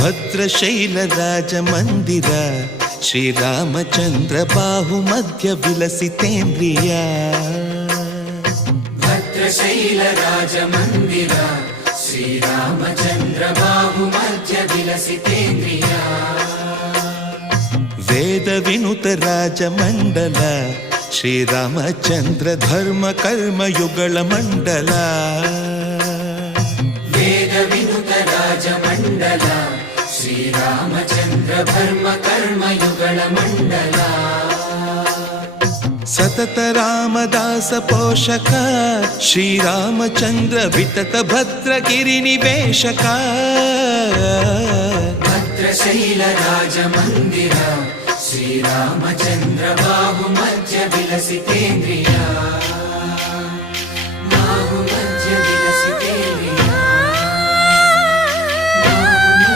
ಭದ್ರಶೈಲ ರಾಜ ಮಂದಿರ ಶ್ರೀರಾಮಚಂದ್ರ ಬಾಹುಮಧ್ಯ ವಿಲಸಿತೇಂದ್ರಿಯ. ಭದ್ರಶೈಲ ರಾಜ ಮಂದಿರ ಶ್ರೀರಾಮಚಂದ್ರ ಬಾಹುಮಧ್ಯ ವಿಲಸಿತೇಂದ್ರಿಯ. ವೇದ ವಿನುತ ರಾಜ ಮಂಡಲ ಶ್ರೀರಾಮಚಂದ್ರ ಧರ್ಮ ಕರ್ಮಯುಗಳ ಮಂಡಲ. ವೇದ ವಿನುತ ರಾಜ ಮಂಡಲ ಶ್ರೀರಾಮಚಂದ್ರ ಧರ್ಮ ಕರ್ಮಯುಗಳ ಮಂಡಲ. ಸತತ ರಾಮದಾಸ ಪೋಷಕ ಶ್ರೀರಾಮಚಂದ್ರ ವಿತತ ಭದ್ರಗಿರಿ ನಿವೇಶಕ. ಭದ್ರಶೈಲ ರಾಜ ಮಂದಿರ ಶ್ರೀರಾಮಚಂದ್ರ ಬಾಹುಮಧ್ಯ ವಿಲಸಿತೇಂದ್ರಿಯ.